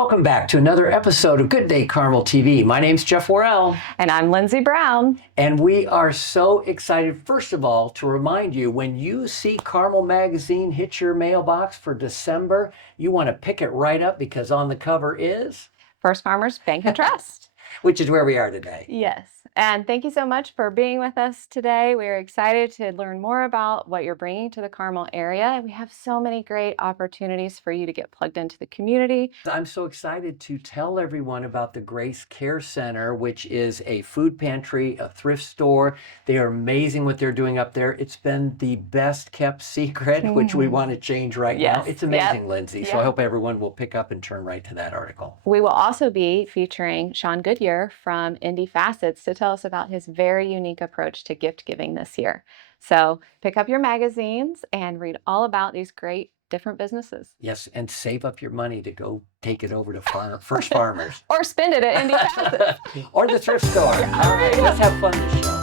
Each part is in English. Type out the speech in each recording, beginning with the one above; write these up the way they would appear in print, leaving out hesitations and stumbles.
Welcome back to another episode of Good Day Carmel TV. My name's Jeff Worrell. And I'm Lyndsey Brown. And we are so excited, first of all, to remind you, when you see Carmel Magazine hit your mailbox for December, you want to pick it right up because on the cover is First Farmers Bank and Trust. Which is where we are today. Yes. And thank you so much for being with us today. We are excited to learn more about what you're bringing to the Carmel area. We have so many great opportunities for you to get plugged into the community. I'm so excited to tell everyone about the Grace Care Center, which is a food pantry, a thrift store. They are amazing what they're doing up there. It's been the best kept secret, which we want to change right now. It's amazing, Lyndsey. So I hope everyone will pick up and turn right to that article. We will also be featuring Shaun Goodyear from Indy Facets to tell us about his very unique approach to gift giving this year. So pick up your magazines and read all about these great different businesses. Yes, and save up your money to go take it over to First Farmers. Or spend it at Indy Facets. Or the thrift store. All right, let's have fun this show.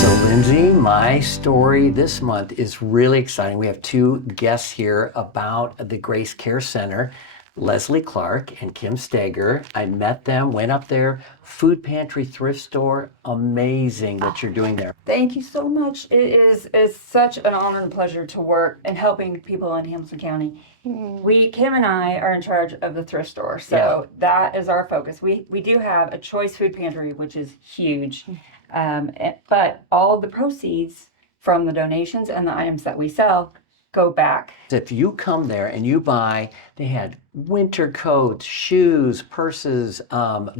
So Lyndsey, my story this month is really exciting. We have two guests here about the Grace Care Center. Leslie Clark and Kim Steger. I met them, went up there, food pantry, thrift store. Amazing what you're doing there. Thank you so much. It's such an honor and pleasure to work and helping people in Hamilton County. Kim and I are in charge of the thrift store, so that is our focus. We do have a choice food pantry, which is huge, but all of the proceeds from the donations and the items that we sell go back. If you come there and you buy, they had winter coats, shoes, purses,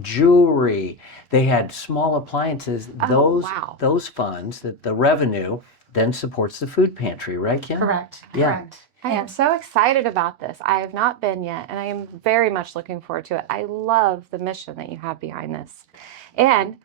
jewelry. They had small appliances. Those funds, the revenue, then supports the food pantry, right, Kim? Correct. Yeah. Correct. I am so excited about this. I have not been yet, and I am very much looking forward to it. I love the mission that you have behind this. And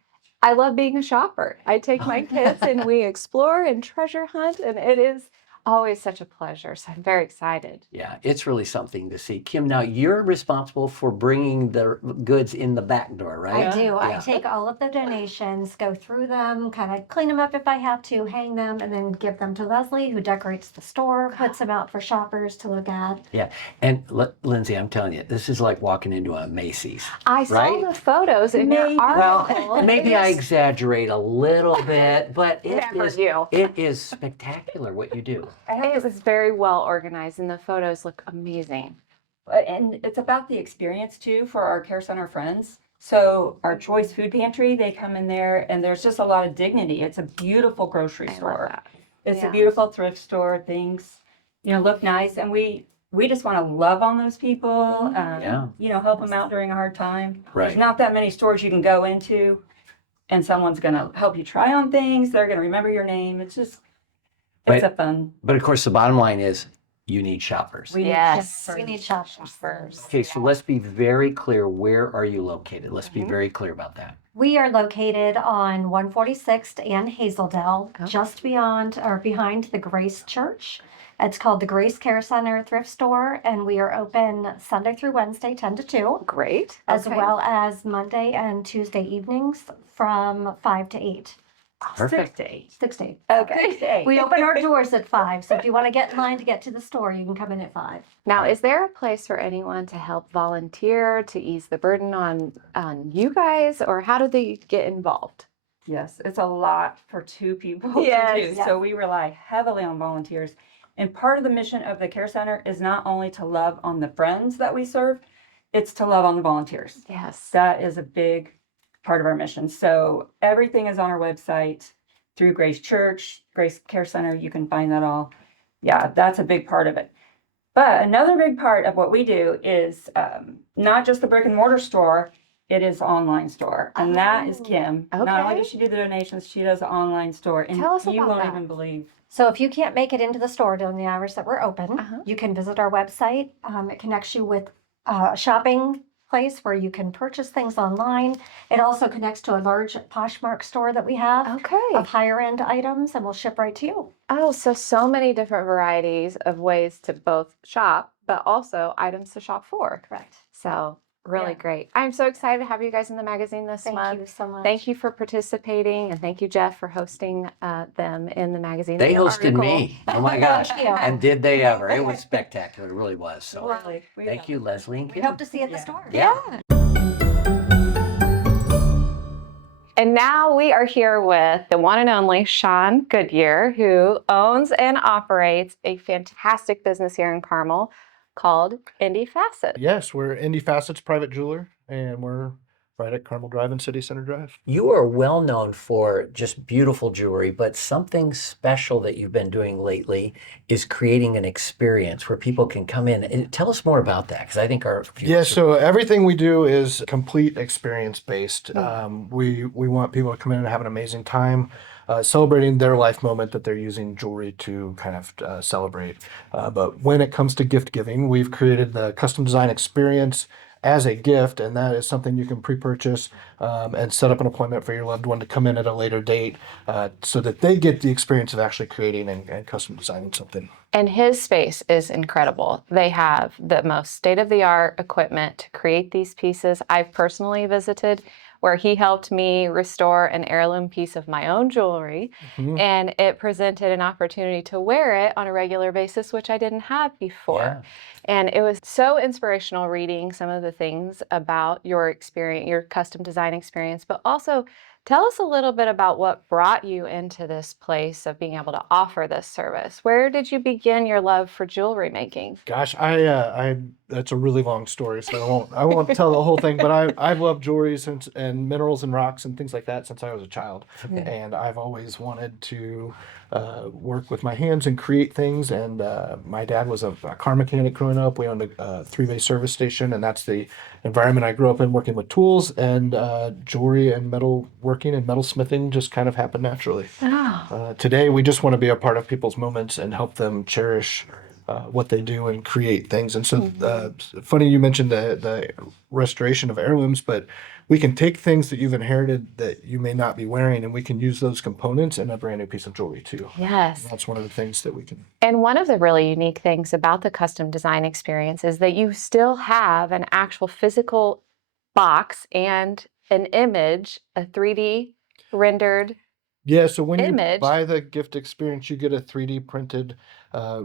I love being a shopper. I take my kids and we explore and treasure hunt, and it is always such a pleasure. So I'm very excited. Yeah, it's really something to see. Kim, now you're responsible for bringing the goods in the back door, right? I do. Yeah. I take all of the donations, go through them, kind of clean them up if I have to, hang them, and then give them to Leslie, who decorates the store, puts them out for shoppers to look at. Yeah, and Lyndsey, I'm telling you, this is like walking into a Macy's. I saw the photos in your article. Well, maybe I exaggerate a little bit, but it is spectacular what you do. It was very well organized, and the photos look amazing. And it's about the experience too for our care center friends. So our choice food pantry, they come in there and there's just a lot of dignity. It's a beautiful grocery store. It's a beautiful thrift store. Things, look nice. And we just want to love on those people, help them out during a hard time. Right. There's not that many stores you can go into and someone's going to help you try on things. They're going to remember your name. It's just, it's a fun. But of course, the bottom line is you need shoppers. We need shoppers first. Okay, so let's be very clear. Where are you located? Let's be very clear about that. We are located on 146th and Hazeldale, just beyond or behind the Grace Church. It's called the Grace Care Center Thrift Store, and we are open Sunday through Wednesday, 10 to 2. Great. As well as Monday and Tuesday evenings from 5 to 8. Perfect. 6 to 8. Okay. We open our doors at 5, so if you want to get in line to get to the store, you can come in at 5. Now, is there a place for anyone to help volunteer to ease the burden on you guys, or how do they get involved? Yes, it's a lot for two people to do. So we rely heavily on volunteers. And part of the mission of the Care Center is not only to love on the friends that we serve, it's to love on the volunteers. Yes. That is a big part of our mission. So everything is on our website through Grace Church, Grace Care Center. You can find that all. Yeah, that's a big part of it. But another big part of what we do is not just the brick and mortar store, it is online store. And that is Kim. Not only does she do the donations, she does the online store. And Tell us you about won't that. even believe. So if you can't make it into the store during the hours that we're open, you can visit our website. It connects you with a shopping place where you can purchase things online. It also connects to a large Poshmark store that we have of higher end items, and we'll ship right to you. Oh, so many different varieties of ways to both shop, but also items to shop for. Correct. So really Yeah. great. I'm so excited to have you guys in the magazine this Thank month. you so much. Thank you for participating, and thank you, Jeff, for hosting them in the magazine. They Your hosted article. me. Oh my gosh. Thank you. And did they ever? It was spectacular. It really was. So Really. thank you, Leslie. We hope to see you at the Yeah. store. Yeah. And now we are here with the one and only Shaun Goodyear, who owns and operates a fantastic business here in Carmel called Indy Facets. Yes, we're Indy Facets private jeweler, and we're right at Carmel Drive and City Center Drive. You are well known for just beautiful jewelry, but something special that you've been doing lately is creating an experience where people can come in. And tell us more about that, because I think our Yeah, viewers so everything we do is complete experience based. We want people to come in and have an amazing time, celebrating their life moment that they're using jewelry to kind of celebrate. But when it comes to gift giving, we've created the custom design experience as a gift, and that is something you can pre-purchase and set up an appointment for your loved one to come in at a later date so that they get the experience of actually creating and custom designing something. And his space is incredible. They have the most state-of-the-art equipment to create these pieces. I've personally visited where he helped me restore an heirloom piece of my own jewelry, and it presented an opportunity to wear it on a regular basis, which I didn't have before. And it was so inspirational reading some of the things about your experience, your custom design experience, but also tell us a little bit about what brought you into this place of being able to offer this service. Where did you begin your love for jewelry making? Gosh, I that's a really long story, so I won't tell the whole thing. But I've loved jewelry since and minerals and rocks and things like that since I was a child, and I've always wanted to work with my hands and create things. And my dad was a car mechanic growing up. We owned a three-bay service station, and that's the environment I grew up in, working with tools and jewelry and metal working and metal smithing just kind of happened naturally. Today, we just want to be a part of people's moments and help them cherish what they do and create things. And so, funny you mentioned the restoration of heirlooms, but we can take things that you've inherited that you may not be wearing, and we can use those components in a brand new piece of jewelry too. Yes. And that's one of the things that we can. And one of the really unique things about the custom design experience is that you still have an actual physical box and an image, a 3D rendered. Yeah, so when you Image. buy the gift experience, you get a 3D printed uh,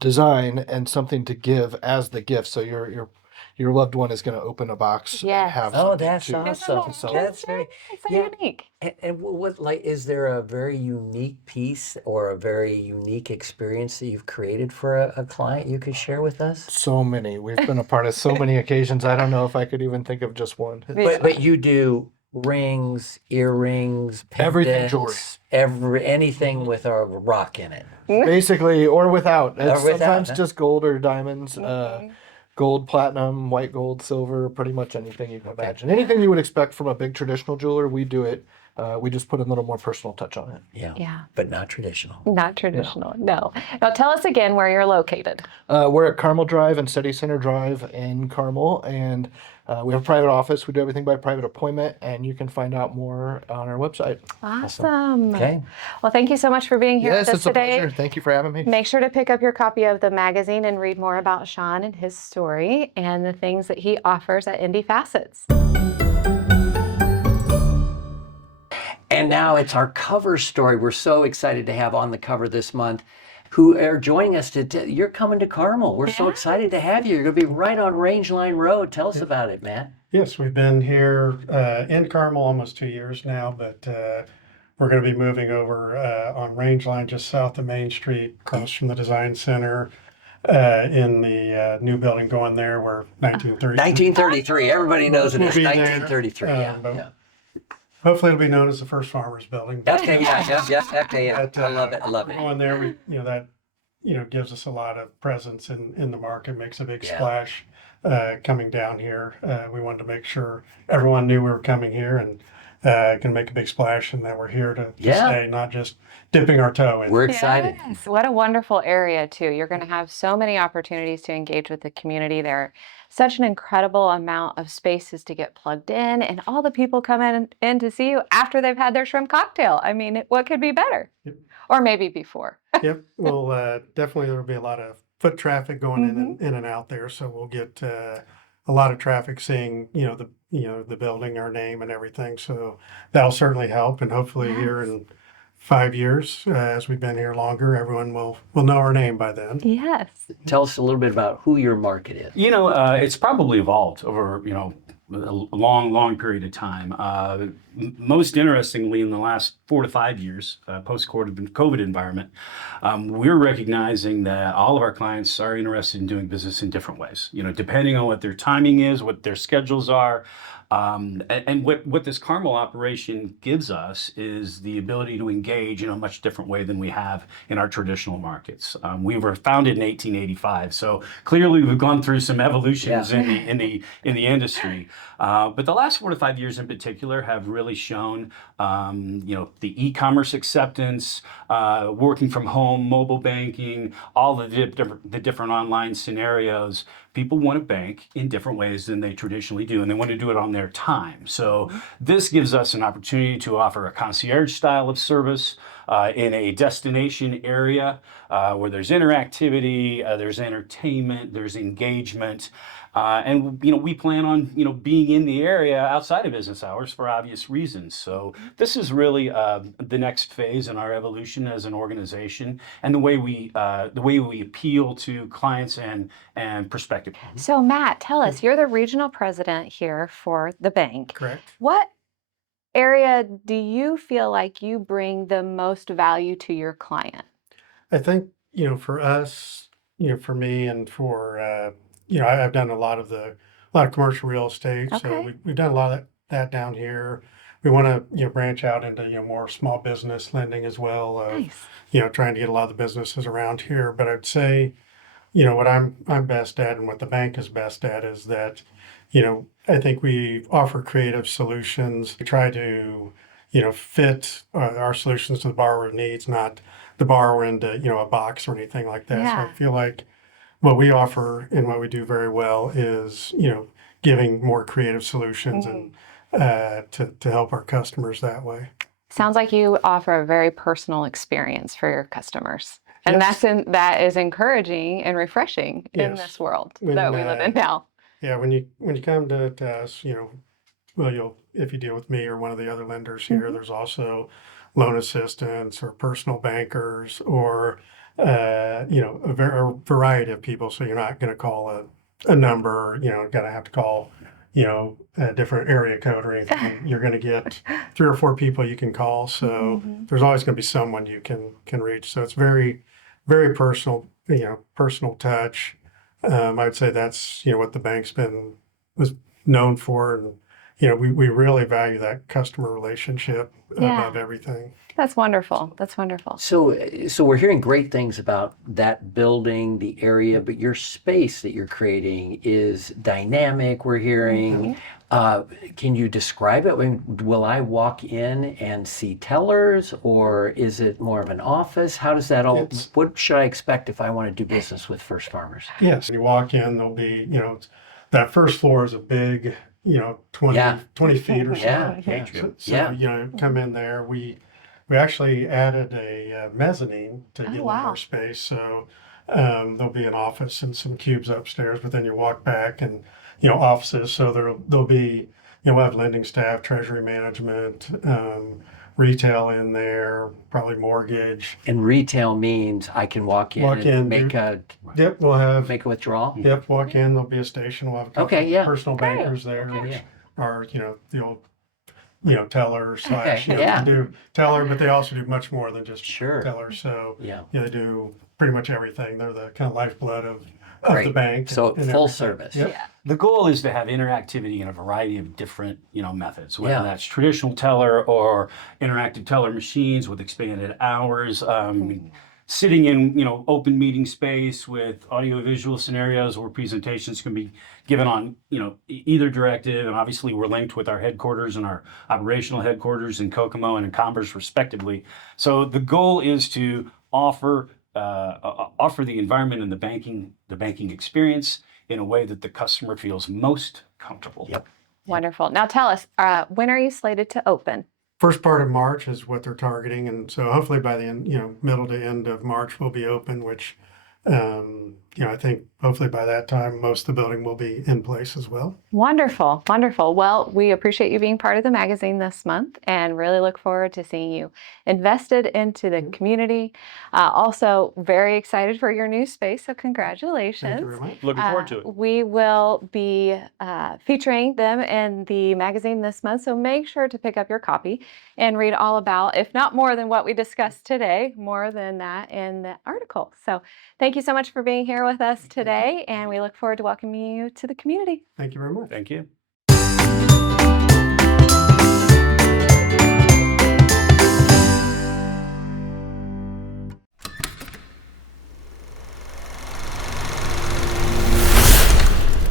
design and something to give as the gift. So your loved one is going to open a box and Yes. have Oh, something that's to awesome. celebrate. That's very, It's so yeah. unique. And what, like, is there a very unique piece or a very unique experience that you've created for a client you could share with us? So many. We've been a part of so many occasions. I don't know if I could even think of just one. But you do rings, earrings, Everything pendants, jewelry. anything with a rock in it. Basically, or without. It's Or without, sometimes huh? just gold or diamonds, gold, platinum, white gold, silver, pretty much anything you can imagine. Anything you would expect from a big traditional jeweler, we do it. We just put a little more personal touch on it. Yeah. But not traditional. Not traditional. No. Now tell us again where you're located. We're at Carmel Drive and City Center Drive in Carmel, and we have a private office. We do everything by private appointment, and you can find out more on our website. Awesome. Okay. Well, thank you so much for being here Yes, with us it's a today. pleasure. Thank you for having me. Make sure to pick up your copy of the magazine and read more about Shaun and his story and the things that he offers at Indy Facets. And now it's our cover story we're so excited to have on the cover this month, who are joining us you're coming to Carmel. We're so excited to have you. You're going to be right on Range Line Road. Tell us about it, Matt. Yes, we've been here in Carmel almost 2 years now, but we're going to be moving over on Range Line just south of Main Street, across from the Design Center, in the new building going there where 1930. 1933. Everybody knows it We'll is be there. 1933. Yeah. But Yeah. hopefully it'll be known as the first farmers building. Okay, yeah. Okay, yeah. But, I love it. I love it. Going there, that gives us a lot of presence in the market, makes a big Yeah. splash coming down here. We wanted to make sure everyone knew we were coming here and can make a big splash, and that we're here to Yeah. stay, not just dipping our toe in. We're excited. Yes, what a wonderful area too. You're going to have so many opportunities to engage with the community there. Such an incredible amount of spaces to get plugged in, and all the people come in to see you after they've had their shrimp cocktail. I mean, what could be better? Yep. Or maybe before. Yep. Well, definitely there will be a lot of foot traffic going in and out there, so we'll get a lot of traffic seeing, the building, our name and everything. So that'll certainly help. And hopefully here in 5 years, as we've been here longer, everyone will know our name by then. Yes. Tell us a little bit about who your market is. It's probably evolved over, a long period of time. Most interestingly, in the last 4 to 5 years, post-COVID environment, we're recognizing that all of our clients are interested in doing business in different ways, depending on what their timing is, what their schedules are. And what this Carmel operation gives us is the ability to engage in a much different way than we have in our traditional markets. We were founded in 1885, so clearly we've gone through some evolutions in the industry. But the last 4 to 5 years in particular have really shown, the e-commerce acceptance, working from home, mobile banking, all the different online scenarios. People want to bank in different ways than they traditionally do, and they want to do it on their time. So this gives us an opportunity to offer a concierge style of service in a destination area where there's interactivity, there's entertainment, there's engagement. And we plan on being in the area outside of business hours for obvious reasons. So this is really the next phase in our evolution as an organization, and the way we appeal to clients and prospective. So Matt, tell us, you're the regional president here for the bank. Correct. What area do you feel like you bring the most value to your client? I think, for us, for me and for, I've done a lot of commercial real estate. So Okay. we've done a lot of that down here. We want to, branch out into, more small business lending as well. Nice. Trying to get a lot of the businesses around here. But I'd say, what I'm best at and what the bank is best at is that, I think we offer creative solutions. We try to, fit our solutions to the borrower needs, not the borrower into, a box or anything like that. So Yeah. I feel like what we offer and what we do very well is, giving more creative solutions and to help our customers that way. Sounds like you offer a very personal experience for your customers. And Yes. that is encouraging and refreshing in Yes. this world When, that we live in now. Yeah, when you come to us, well, if you deal with me or one of the other lenders here, there's also loan assistants or personal bankers or a variety of people. So you're not going to call a number, going to have to call, a different area code or anything. You're going to get 3 or 4 people you can call. So there's always going to be someone you can reach. So it's very, very personal, personal touch. I'd say that's, what the bank's was known for. And, we really value that customer relationship above everything. That's wonderful. That's wonderful. So we're hearing great things about that building, the area, but your space that you're creating is dynamic. We're hearing. Can you describe it? I mean, will I walk in and see tellers, or is it more of an office? How does that all? What should I expect if I want to do business with First Farmers? Yes, when you walk in, there'll be, that first floor is a big, 20 feet or so. Yeah. So, come in there. We actually added a mezzanine to give them wow. more space. So there'll be an office and some cubes upstairs, but then you walk back and, offices. So there'll be, we'll have lending staff, treasury management, retail in there, probably mortgage. And retail means I can walk in and make a We'll have. make a withdrawal. Yep, walk in, there'll be a station, we'll have a couple Okay, yeah. personal Great. bankers there, Okay, which yeah. are, the old, teller slash, Okay, yeah. they do teller, but they also do much more than just Sure. teller. So, Yeah. they do pretty much everything. They're the kind of lifeblood of the Great. bank. So and full everything. service. Yep. Yeah. The goal is to have interactivity in a variety of different, methods, whether Yeah. that's traditional teller or interactive teller machines with expanded hours, sitting in, open meeting space with audio-visual scenarios where presentations can be given on, either directive. And obviously we're linked with our headquarters and our operational headquarters in Kokomo and in Converse, respectively. So the goal is to offer the environment and the banking experience in a way that the customer feels most comfortable. Yep. Wonderful. Now tell us, when are you slated to open? First part of March is what they're targeting. And so hopefully by the end, middle to end of March, we'll be open, which I think hopefully by that time, most of the building will be in place as well. Wonderful, wonderful. Well, we appreciate you being part of the magazine this month and really look forward to seeing you invested into the community. Also, very excited for your new space, so congratulations. Thank you very much. Looking forward to it. We will be featuring them in the magazine this month, so make sure to pick up your copy and read all about, if not more than what we discussed today, more than that in the article. So thank you so much for being here with us today, and we look forward to welcoming you to the community. Thank you very much. Thank you.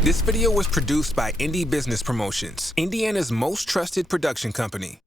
This video was produced by Indy Business Promotions, Indiana's most trusted production company.